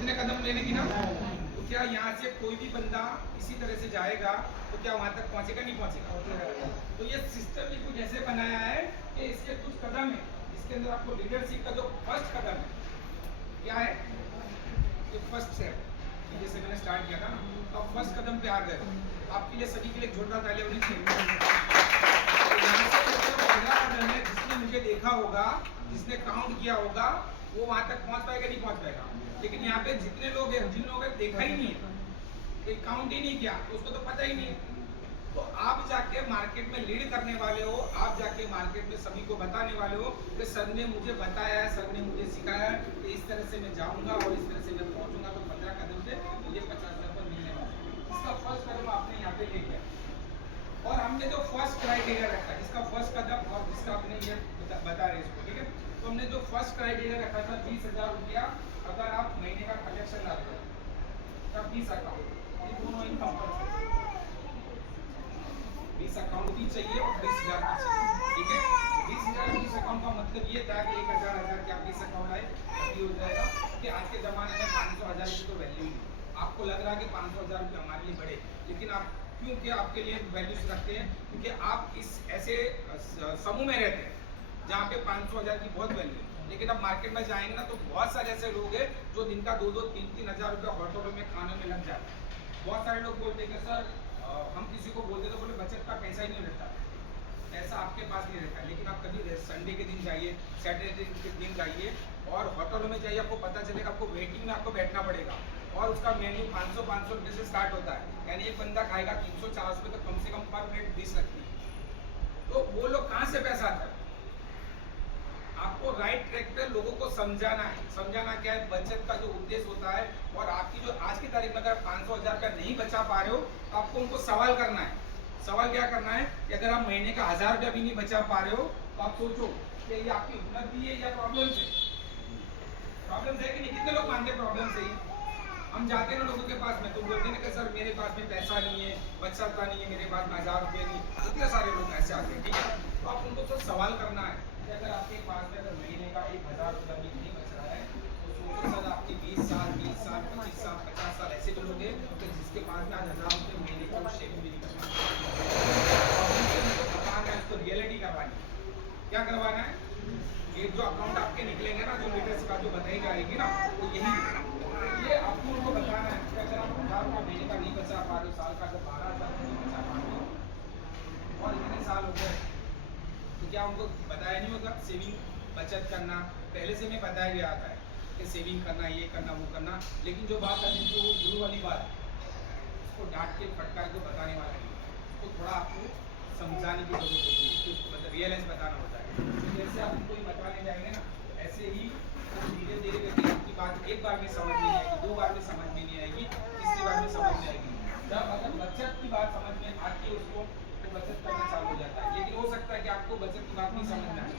कितने कदम लेने की ना, तो क्या यहाँ से कोई भी बंदा इसी तरह से जाएगा तो क्या वहां तक पहुंचेगा? नहीं पहुंचेगा। तो ये सिस्टम भी कुछ ऐसे बनाया है कि इसके कुछ कदम है, इसके अंदर आपको लीडरशिप का जो फर्स्ट कदम है क्या है, ये फर्स्ट स्टेप, जैसे मैंने स्टार्ट किया था ना, तो आप फर्स्ट कदम पे आ गए। आपके लिए सभी के लिए जोरदार तालियां होनी चाहिए। तो यहाँ से जो पहला कदम है, जिसने मुझे देखा होगा, जिसने काउंट किया होगा, वो वहां तक पहुंच पाएगा? नहीं पहुंच पाएगा। लेकिन यहाँ पे जितने लोग हैं, जिन लोगों ने देखा ही नहीं है, काउंट ही नहीं किया, तो उसको तो पता ही नहीं है। तो आप जाके मार्केट में लीड करने वाले हो, आप जाके मार्केट में सभी को बताने वाले हो कि सर ने मुझे बताया है, सर ने मुझे सिखाया है कि इस तरह से मैं जाऊंगा और इस तरह से मैं पहुंचूंगा, तो 15 कदम से मुझे 50,000 पर मिलने वाला है। इसका फर्स्ट कदम आपने यहाँ पे ले लिया, और हमने जो फर्स्ट क्राइटेरिया रखा, इसका फर्स्ट कदम और जिसका आपने ये बता रहे इसको, ठीक है। तो हमने जो फर्स्ट क्राइटेरिया रखा था 20,000 रुपया अगर आप महीने का कलेक्शन लाते हो, तब 20 अकाउंट, ये दोनों इनकम पर 20 अकाउंट भी चाहिए और 20,000 भी चाहिए, ठीक है। 20,000 20 अकाउंट का मतलब ये था कि 1,000 के आप 20 अकाउंट आए, अभी हो जाएगा कि आज के ज़माने में 500,000 की तो वैल्यू ही नहीं। आपको लग रहा है कि 500,000 रुपये हमारे लिए बड़े, लेकिन आप क्योंकि आपके लिए वैल्यूज रखते हैं, क्योंकि आप इस ऐसे समूह में रहते हैं जहाँ पे 500,000 की बहुत वैल्यू है। लेकिन अब मार्केट में जाएंगे ना, तो बहुत सारे ऐसे लोग हैं जो दिन का 2-2 3-3 हज़ार रुपये होटलों में खाने में लग जाते हैं। बहुत सारे लोग बोलते हैं कि सर हम किसी को बोलते तो बोले बचत का पैसा ही नहीं रहता, पैसा आपके पास नहीं रहता। लेकिन आप कभी संडे के दिन जाइए, सैटरडे के दिन जाइए और होटलों में जाइए, आपको पता चलेगा आपको वेटिंग में आपको बैठना पड़ेगा, और उसका मेन्यू 500 रुपये से स्टार्ट होता है। यानी एक बंदा खाएगा 300-400 रुपये, तो कम से कम पर प्लेट 20 लगती है। तो वो लोग कहाँ से पैसा आता है? आपको राइट ट्रैक पे लोगों को समझाना है। समझाना क्या है, बचत का जो उद्देश्य होता है, और आपकी जो आज की तारीख में अगर 500,000 रुपया नहीं बचा पा रहे हो, तो आपको उनको सवाल करना है। सवाल क्या करना है कि अगर आप महीने का 1,000 रुपया भी नहीं बचा पा रहे हो, तो आप सोचो कि ये आपकी उपलब्धि है या प्रॉब्लम है। प्रॉब्लम है कि नहीं? कितने लोग मानते हैं प्रॉब्लम से ही? हम जाते हैं ना लोगों के पास में, तो बोलते हैं कि सर मेरे पास में पैसा नहीं है, बचता नहीं है, मेरे पास में 1,000 रुपये नहीं। कितने सारे लोग ऐसे आते हैं, ठीक है। तो आप उनको तो सवाल करना है कि अगर आपके पास में अगर महीने का 1,000 रुपया भी नहीं बच रहा है, तो सोचो सर आपके 20 साल 25 साल 50 साल ऐसे तो लोग हैं कि जिसके पास में आज 1,000 रुपये महीने का शेविंग भी नहीं कर बताना है, उसको रियलिटी करवानी है। क्या करवाना है? ये जो अकाउंट आपके निकलेंगे ना, जो लीडर्स का जो बताई जाएगी ना, वो यही ये आपको उनको बताना है कि अगर आप 1,000 रुपये महीने का नहीं बचा पा रहे हो, साल का अगर 12,000 नहीं बचा पा रहे हो और इतने साल हो गए, तो क्या उनको बताया नहीं होगा सेविंग बचत करना? पहले से मैं बताया गया आता है कि सेविंग करना, ये करना, वो करना। लेकिन जो बात है जो गुरु वाली बात है, उसको डांट के फटकार को बताने वाला नहीं, उसको थोड़ा आपको समझाने की जरूरत होती है, उसको मतलब रियलाइज बताना होता है। तो जैसे आप उनको बताने जाएंगे ना, ऐसे ही धीरे धीरे करके आपकी बात एक बार में समझ में नहीं आएगी, 2 बार में समझ में नहीं आएगी, तीसरी बार में समझ में आएगी। जब अगर बचत की बात समझ में आती है उसको, तो बचत करना चालू हो जाता है। लेकिन हो सकता है कि आपको बचत की बात नहीं समझ में आए,